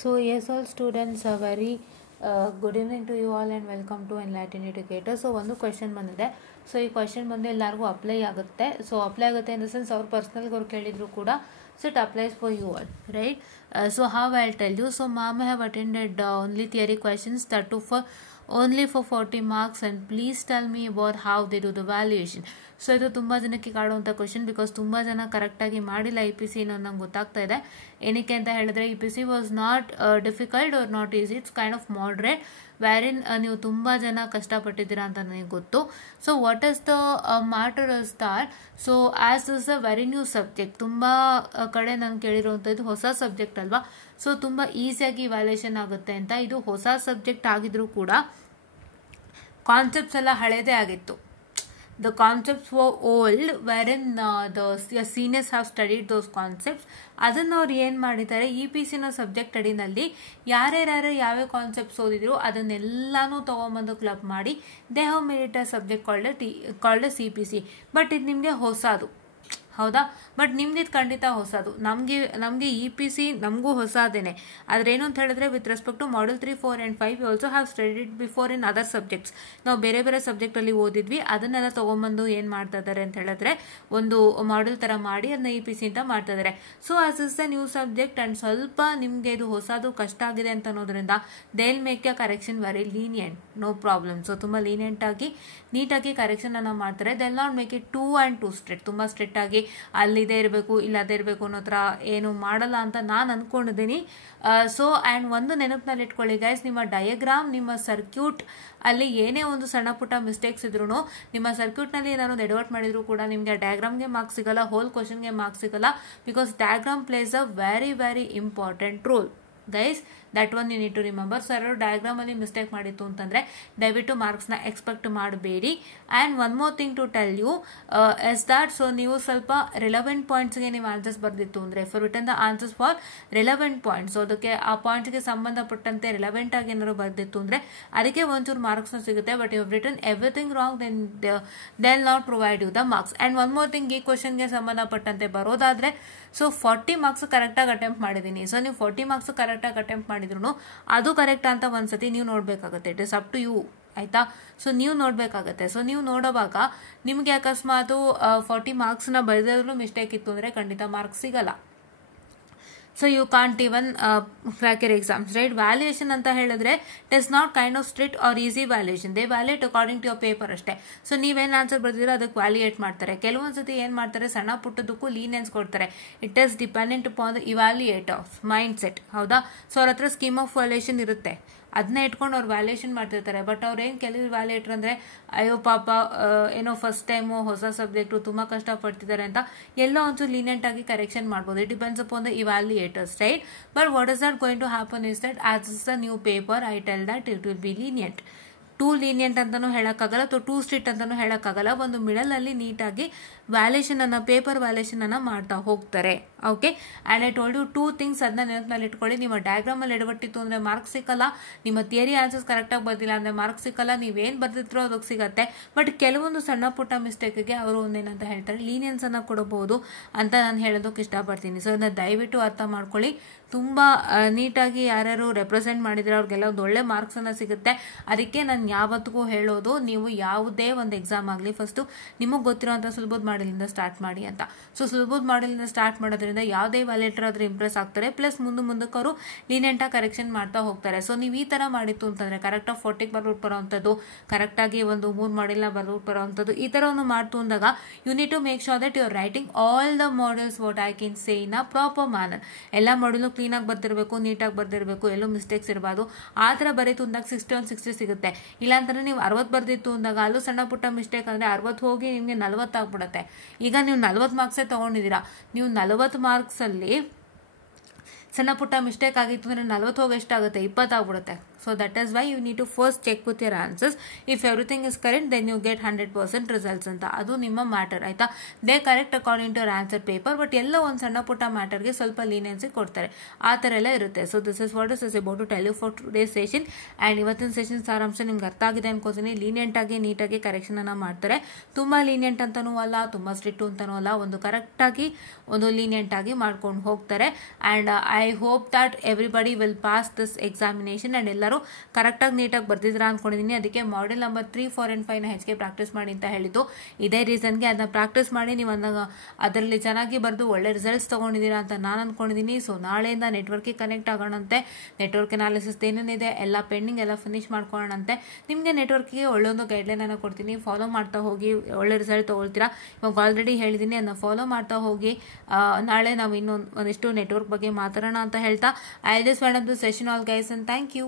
So yes, all students are very good evening to you all and welcome to Enlightened Educator. So ಒಂದು question ಬಂದಿದೆ. So ಈ question ಬಂದು ಎಲ್ಲರಿಗೂ apply ಆಗುತ್ತೆ. So apply ಆಗುತ್ತೆ in the sense ಅವ್ರು ಪರ್ಸ್ನಲ್ಗೆ ಅವ್ರು ಕೇಳಿದ್ರು ಕೂಡ so it applies for you all, right? So how I'll tell you. So ma'am, I have attended only theory questions, that too for only for 40 marks, and please tell me about how they do the valuation. So ಇದು ತುಂಬ ಜನಕ್ಕೆ ಕಾಡುವಂಥ question, because ತುಂಬ ಜನ ಕರೆಕ್ಟಾಗಿ ಮಾಡಿಲ್ಲ E P C ಅನ್ನೋದು ನಂಗೆ ಗೊತ್ತಾಗ್ತಾ ಇದೆ. ಏನಕ್ಕೆ ಅಂತ ಹೇಳಿದ್ರೆ E P C was not difficult or not easy, it's kind of moderate, ವ್ಯಾರಿನ್ ನೀವು ತುಂಬ ಜನ ಕಷ್ಟಪಟ್ಟಿದ್ದೀರಾ ಅಂತ ನನಗೆ ಗೊತ್ತು. So what is the matter is that, so as is a very new subject, ತುಂಬ ಕಡೆ ನಾನು ಕೇಳಿರುವಂಥದ್ದು ಹೊಸ ಸಬ್ಜೆಕ್ಟ್ ಅಲ್ವಾ, ಸೊ ತುಂಬ ಈಸಿಯಾಗಿ ವ್ಯಾಲ್ಯೂಯೇಷನ್ ಆಗುತ್ತೆ ಅಂತ. ಇದು ಹೊಸ ಸಬ್ಜೆಕ್ಟ್ ಆಗಿದ್ರೂ ಕೂಡ ಕಾನ್ಸೆಪ್ಟ್ಸ್ ಎಲ್ಲ ಹಳೇದೇ ಆಗಿತ್ತು. The concepts were old, wherein the seniors have studied those concepts. ಅದನ್ನು ಅವ್ರು ಏನು ಮಾಡಿದ್ದಾರೆ, ಇ ಪಿ ಸಿನ ಸಬ್ಜೆಕ್ಟ್ ಅಡಿನಲ್ಲಿ ಯಾರ್ಯಾರು ಯಾವ್ಯಾವ ಕಾನ್ಸೆಪ್ಟ್ಸ್ ಓದಿದ್ರು ಅದನ್ನೆಲ್ಲಾನು ತೊಗೊಂಬಂದು ಕ್ಲಬ್ ಮಾಡಿ they have made it a subject called C P C. But ಇದು ನಿಮಗೆ ಹೊಸದು, ಹೌದಾ? ಬಟ್ ನಿಮ್ದು ಇದು ಖಂಡಿತ ಹೊಸದು. ನಮಗೆ ಇ ಪಿ ಸಿ ನಮಗೂ ಹೊಸದೇನೆ. ಆದ್ರೆ ಏನು ಅಂತ ಹೇಳಿದ್ರೆ, with respect to model 3, 4 and 5 we also have studied before in other subjects. ನಾವು ಬೇರೆ ಬೇರೆ ಸಬ್ಜೆಕ್ಟ್ ಅಲ್ಲಿ ಓದಿದ್ವಿ, ಅದನ್ನೆಲ್ಲ ತಗೊಂಬಂದು ಏನ್ ಮಾಡ್ತಾ ಇದ್ದಾರೆ ಅಂತ ಹೇಳಿದ್ರೆ ಒಂದು ಮಾಡೆಲ್ ತರ ಮಾಡಿ ಅದನ್ನ ಇ ಪಿ ಸಿ ಅಂತ ಮಾಡ್ತಾ ಇದ್ದಾರೆ. So as is the new subject and ಸ್ವಲ್ಪ ನಿಮ್ಗೆ ಇದು ಹೊಸದು ಕಷ್ಟ ಆಗಿದೆ ಅಂತ ಅನ್ನೋದ್ರಿಂದ they will make a correction very lenient, no problem. So ತುಂಬಾ ಲೀನಿಯಂಟ್ ಆಗಿ ನೀಟಾಗಿ ಕರೆಕ್ಷನ್ ಅನ್ನ ಮಾಡ್ತಾರೆ. They will not make it too and too strict, ತುಂಬಾ ಸ್ಟ್ರಿಕ್ಟ್ ಆಗಿ ಅಲ್ಲಿದೆ ಇರಬೇಕು ಇಲ್ಲದೇ ಇರಬೇಕು ಅನ್ನೋ ತರ ಏನು ಮಾಡಲ್ಲ ಅಂತ ನಾನು ಅನ್ಕೊಂಡಿದ್ದೀನಿ. ಸೊ ಅಂಡ್ ಒಂದು ನೆನಪಿನಲ್ಲಿ ಇಟ್ಕೊಳ್ಳಿ ಗೈಸ್, ನಿಮ್ಮ ಡಯಾಗ್ರಾಮ್, ನಿಮ್ಮ ಸರ್ಕ್ಯೂಟ್ ಅಲ್ಲಿ ಏನೇ ಒಂದು ಸಣ್ಣ ಪುಟ್ಟ ಮಿಸ್ಟೇಕ್ಸ್ ಇದ್ರು, ನಿಮ್ಮ ಸರ್ಕ್ಯೂಟ್ ನಲ್ಲಿ ಏನಾದ್ರು ಎಡವಟ್ ಮಾಡಿದ್ರು ಕೂಡ ನಿಮ್ಗೆ ಡಯಾಗ್ರಾಮ್ಗೆ ಮಾರ್ಕ್ಸ್ ಸಿಗಲ್ಲ, ಹೋಲ್ ಕ್ವಶನ್ಗೆ ಮಾರ್ಕ್ಸ್ ಸಿಗಲ್ಲ, because diagram plays a very very important role guys. That one you need to remember. So ಯಾರು ಡಯಾಗ್ರಾಮ್ ಅಲ್ಲಿ ಮಿಸ್ಟೇಕ್ ಮಾಡಿತ್ತು ಅಂತಂದ್ರೆ ದಯವಿಟ್ಟು ಮಾರ್ಕ್ಸ್ ನ ಎಕ್ಸ್ಪೆಕ್ಟ್ ಮಾಡಬೇಡಿ. And one more thing to tell you is that, so ನೀವು ಸ್ವಲ್ಪ ರಿಲೆವೆಂಟ್ ಪಾಯಿಂಟ್ಸ್ ಗೆ ನೀವು ಆನ್ಸರ್ಸ್ ಬರ್ದಿತ್ತು ಅಂದ್ರೆ, for written the answers for relevant points, ಅದಕ್ಕೆ ಆ ಪಾಯಿಂಟ್ಸ್ ಗೆ ಸಂಬಂಧಪಟ್ಟಂತೆ ರಿಲೆವೆಂಟ್ ಆಗಿ ಏನಾದ್ರು ಬರ್ದಿತ್ತು ಅಂದ್ರೆ ಅದಕ್ಕೆ ಒಂಚೂರು ಮಾರ್ಕ್ಸ್ ಸಿಗುತ್ತೆ. But you written everything wrong, then they will not provide you the marks. And one more thing, ಈ ಕ್ವಶನ್ ಗೆ ಸಂಬಂಧಪಟ್ಟಂತೆ ಬರೋದಾದ್ರೆ, ಸೊ 40 ಮಾರ್ಕ್ಸ್ ಕರೆಕ್ಟ್ ಆಗಿ ಅಟೆಂಪ್ಟ್ ಮಾಡಿದೀನಿ. ಸೊ ನೀವು 40 ಮಾರ್ಕ್ಸ್ ಕರೆಕ್ಟ್ ಆಗಿ ಅಟೆಂಪ್ಟ್ ಮಾಡಿದ್ರು ಅದು ಕರೆಕ್ಟ್ ಅಂತ ಒಂದ್ಸತಿ ನೀವು ನೋಡ್ಬೇಕಾಗತ್ತೆ. It is up to you, ಆಯ್ತಾ? ಸೊ ನೀವು ನೋಡ್ಬೇಕಾಗತ್ತೆ. ಸೊ ನೀವು ನೋಡುವಾಗ ನಿಮ್ಗೆ ಅಕಸ್ಮಾತ್ 40 ಮಾರ್ಕ್ಸ್ ನ ಬರೆದ್ರು ಮಿಸ್ಟೇಕ್ ಇತ್ತು ಅಂದ್ರೆ ಖಂಡಿತ ಮಾರ್ಕ್ಸ್ ಸಿಗಲ್ಲ. So you can't even crack your exams, right? Valuation ಅಂತ ಹೇಳಿದ್ರೆ it is not kind of strict or easy valuation, they valuate according to your paper ಅಷ್ಟೇ. ಸೊ ನೀವೇನ್ ಆನ್ಸರ್ ಬರ್ದಿರೋ ಅದಕ್ಕೆ ವ್ಯಾಲ್ಯೂಯೇಟ್ ಮಾಡ್ತಾರೆ. ಕೆಲವೊಂದ್ಸತಿ ಏನ್ ಮಾಡ್ತಾರೆ, ಸಣ್ಣ ಪುಟ್ಟದಕ್ಕೂ ಲೀನಿಯನ್ಸ್ ಕೊಡ್ತಾರೆ. It is dependent upon the evaluator mindset, ಹೌದಾ? ಸೊ ಅವ್ರ ಹತ್ರ ಸ್ಕೀಮ್ ಆಫ್ ವ್ಯಾಲ್ಯೂಯೇಷನ್ ಇರುತ್ತೆ, ಅದನ್ನ ಇಟ್ಕೊಂಡು ಅವ್ರು ವ್ಯಾಲ್ಯೂಯೇಷನ್ ಮಾಡ್ತಿರ್ತಾರೆ. ಬಟ್ ಅವ್ರು ಏನ್ ಕೆಲವು ವ್ಯಾಲ್ಯೂಯೇಟರ್ ಅಂದ್ರೆ, ಅಯ್ಯೋ ಪಾಪ ಏನೋ ಫಸ್ಟ್ ಟೈಮು ಹೊಸ ಸಬ್ಜೆಕ್ಟ್ ತುಂಬಾ ಕಷ್ಟ ಪಡ್ತಿದ್ದಾರೆ ಅಂತ ಎಲ್ಲೋ ಒಂಚೂರು ಲೀನಿಯಂಟ್ ಆಗಿ ಕರೆಕ್ಷನ್ ಮಾಡ್ಬೋದು. It depends upon the evaluators, right? But what is that going to happen is that as is the new paper I tell that it will be lenient. Too lenient ಅಂತಾನು ಹೇಳಕ್ಕಾಗಲ್ಲ, two strict ಅಂತಾನು ಹೇಳಕ್ಕಾಗಲ್ಲ. ಒಂದು middle ಅಲ್ಲಿ ನೀಟಾಗಿ valuation ಅನ್ನ, paper valuation ಅನ್ನ ಮಾಡ್ತಾ ಹೋಗ್ತಾರೆ. Okay, and I told you two things, ಅದನ್ನ ನೆನಪಿನಲ್ಲಿ ಇಟ್ಕೊಳ್ಳಿ. ನಿಮ್ಮ ಡಯಾಗ್ರಾಮ್ ಅಲ್ಲಿ ಎಡವಟ್ಟಿತ್ತು ಅಂದ್ರೆ ಮಾರ್ಕ್ಸ್ ಸಿಕ್ಕಲ್ಲ, ನಿಮ್ಮ ಥಿಯರಿ ಆನ್ಸರ್ಸ್ ಕರೆಕ್ಟ್ ಆಗಿ ಬರ್ದಿಲ್ಲ ಅಂದ್ರೆ ಮಾರ್ಕ್ಸ್ ಸಿಕ್ಕಲ್ಲ. ನೀವೇನ್ ಬರ್ದಿದ್ರೋ ಅದಕ್ಕೆ ಸಿಗತ್ತೆ. ಬಟ್ ಕೆಲವೊಂದು ಸಣ್ಣ ಪುಟ್ಟ ಮಿಸ್ಟೇಕ್ಗೆ ಅವರು ಒಂದೇನಂತ ಹೇಳ್ತಾರೆ, ಲೀನಿಯನ್ಸ್ ಅನ್ನ ಕೊಡಬಹುದು ಅಂತ ನಾನು ಹೇಳೋದಕ್ಕೆ ಇಷ್ಟಪಡ್ತೀನಿ. ಸೊ ಅದನ್ನ ದಯವಿಟ್ಟು ಅರ್ಥ ಮಾಡ್ಕೊಳ್ಳಿ. ತುಂಬಾ ನೀಟಾಗಿ ಯಾರ್ಯಾರು ರೆಪ್ರೆಸೆಂಟ್ ಮಾಡಿದ್ರೆ ಅವ್ರಿಗೆಲ್ಲ ಒಂದು ಒಳ್ಳೆ ಮಾರ್ಕ್ಸ್ ಅನ್ನ ಸಿಗುತ್ತೆ. ಅದಕ್ಕೆ ನಾನು ಯಾವತ್ತಿಗೂ ಹೇಳೋದು, ನೀವು ಯಾವುದೇ ಒಂದು ಎಕ್ಸಾಮ್ ಆಗಲಿ ಫಸ್ಟ್ ನಿಮಗೆ ಗೊತ್ತಿರೋಂಥ ಸುಲಭದ ಮಾಡೆಲಿಂದ ಸ್ಟಾರ್ಟ್ ಮಾಡಿ ಅಂತ. ಸೊ ಸುಲಭದ ಮಾಡೆಲಿಂದ ಸ್ಟಾರ್ಟ್ ಮಾಡೋದ್ರಿಂದ ಯಾವುದೇ ವ್ಯಾಲ್ಯೂಯೇಟರ್ ಆದ್ರೆ ಇಂಪ್ರೆಸ್ ಆಗ್ತಾರೆ, ಪ್ಲಸ್ ಮುಂದಕ್ಕೆ ಅವರು ಲೀನಿಯಂಟ್ ಆಗಿ ಕರೆಕ್ಷನ್ ಮಾಡ್ತಾ ಹೋಗ್ತಾರೆ. ಸೊ ನೀವು ಈ ತರ ಮಾಡಿತ್ತು ಅಂತಂದ್ರೆ ಕರೆಕ್ಟ್ ಆಗಿ 40 ಬರ್ಬಿಟ್ಟು ಬರೋವಂಥದ್ದು, ಕರೆಕ್ಟ್ ಆಗಿ ಒಂದು 3 ಮಾಡೆಲ್ನ ಬರ್ಬಿಟ್ಟು ಬರೋವಂಥದ್ದು, ಈ ತರ ಒಂದು ಮಾಡ್ತು ಅಂದಾಗ you need to make sure that you are writing all the models what I can say in a proper manner. ಎಲ್ಲ ಮಾಡೆಲ್ ಕ್ಲೀನ್ ಆಗಿ ಬರ್ದಿರ್ಬೇಕು, ನೀಟಾಗಿ ಬರ್ದಿರ್ಬೇಕು, ಎಲ್ಲೂ ಮಿಸ್ಟೇಕ್ಸ್ ಇರಬಾರ್ದು. ಆ ತರ ಬರೀತು ಅಂದಾಗ 60 ಸಿಗುತ್ತೆ. ಇಲ್ಲಾಂತಂದ್ರೆ ನೀವು 60 ಬರ್ದಿತ್ತು ಅಂದಾಗ ಅಲ್ಲೂ ಸಣ್ಣ ಪುಟ್ಟ ಮಿಸ್ಟೇಕ್ ಅಂದ್ರೆ 60 ಹೋಗಿ ನಿಮ್ಗೆ 40 ಆಗ್ಬಿಡತ್ತೆ. ಈಗ ನೀವು 40 ಮಾರ್ಕ್ಸೇ ತಗೊಂಡಿದ್ದೀರಾ, ನೀವು 40 ಮಾರ್ಕ್ಸ್ ಅಲ್ಲಿ ಸಣ್ಣ ಪುಟ್ಟ ಮಿಸ್ಟೇಕ್ ಆಗಿತ್ತು ಅಂದ್ರೆ 40 ಹೋಗಿ ಎಷ್ಟಾಗುತ್ತೆ, 20 ಆಗ್ಬಿಡುತ್ತೆ. So that is why you need to first check with your answers. If everything is correct, then you get 100% results ಅಂತ. ಅದು ನಿಮ್ಮ ಮ್ಯಾಟರ್, ಆಯ್ತಾ? They correct according to answer paper. But ಎಲ್ಲ ಒಂದು ಸಣ್ಣ ಪುಟ್ಟ ಮ್ಯಾಟರ್ಗೆ ಸ್ವಲ್ಪ ಲೀನಿಯನ್ಸಿ ಕೊಡ್ತಾರೆ, ಆ ಥರ ಎಲ್ಲ ಇರುತ್ತೆ. So this is what is about to tell you for today session. And ಇವತ್ತಿನ ಸೆಷನ್ ಸಾರಾಂಶ ನಿಮ್ಗೆ ಅರ್ಥ ಆಗಿದೆ ಅನ್ಕೋತೀನಿ. ಲೀನಿಯಂಟ್ ಆಗಿ ನೀಟಾಗಿ ಕರೆಕ್ಷನ್ ಅನ್ನ ಮಾಡ್ತಾರೆ. ತುಂಬಾ ಲೀನಿಯಂಟ್ ಅಂತಾನೂ ಅಲ್ಲ, ತುಂಬಾ ಸ್ಟ್ರಿಕ್ಟ್ ಅಂತಾನೂ ಅಲ್ಲ, ಒಂದು ಕರೆಕ್ಟ್ ಆಗಿ ಒಂದು ಲೀನಿಯಂಟ್ ಆಗಿ ಮಾಡ್ಕೊಂಡು ಹೋಗ್ತಾರೆ. And I I hope that everybody will pass this examination and ಎಲ್ಲರೂ ಕರೆಕ್ಟಾಗಿ ನೀಟಾಗಿ ಬರ್ದಿದ್ದೀರಾ ಅಂದ್ಕೊಂಡಿದ್ದೀನಿ. ಅದಕ್ಕೆ ಮಾಡೆಲ್ ನಂಬರ್ 3, 4 and 5ನ ಹೆಚ್ಚಿಗೆ ಪ್ರಾಕ್ಟೀಸ್ ಮಾಡಿ ಅಂತ ಹೇಳಿದ್ದು ಇದೇ ರೀಸನ್ಗೆ. ಅದನ್ನ ಪ್ರಾಕ್ಟೀಸ್ ಮಾಡಿ ನೀವು ಅದರಲ್ಲಿ ಚೆನ್ನಾಗಿ ಬರೆದು ಒಳ್ಳೆ ರಿಸಲ್ಟ್ಸ್ ತೊಗೊಂಡಿದ್ದೀರಾ ಅಂತ ನಾನು ಅಂದ್ಕೊಂಡಿದ್ದೀನಿ. ಸೊ ನಾಳೆಯಿಂದ ನೆಟ್ವರ್ಕಿಗೆ ಕನೆಕ್ಟ್ ಆಗೋಣಂತೆ. ನೆಟ್ವರ್ಕ್ ಅನಾಲಿಸಿಸ್ ಏನೇನಿದೆ ಎಲ್ಲ ಪೆಂಡಿಂಗ್ ಎಲ್ಲ ಫಿನಿಶ್ ಮಾಡ್ಕೊಳ್ಳೋಣಂತೆ. ನಿಮಗೆ ನೆಟ್ವರ್ಕಿಗೆ ಒಳ್ಳೊಂದು ಗೈಡ್ಲೈನನ್ನು ಕೊಡ್ತೀನಿ, ಫಾಲೋ ಮಾಡ್ತಾ ಹೋಗಿ, ಒಳ್ಳೆ ರಿಸಲ್ಟ್ ತೊಗೊಳ್ತೀರಾ. ಇವಾಗ ಆಲ್ರೆಡಿ ಹೇಳಿದ್ದೀನಿ, ಅದನ್ನ ಫಾಲೋ ಮಾಡ್ತಾ ಹೋಗಿ. ನಾಳೆ ನಾವು ಒಂದಿಷ್ಟು ನೆಟ್ವರ್ಕ್ ಬಗ್ಗೆ ಮಾತಾಡೋಣ ಅಂತ ಹೇಳ್ತಾ I just wind up the session all guys and thank you.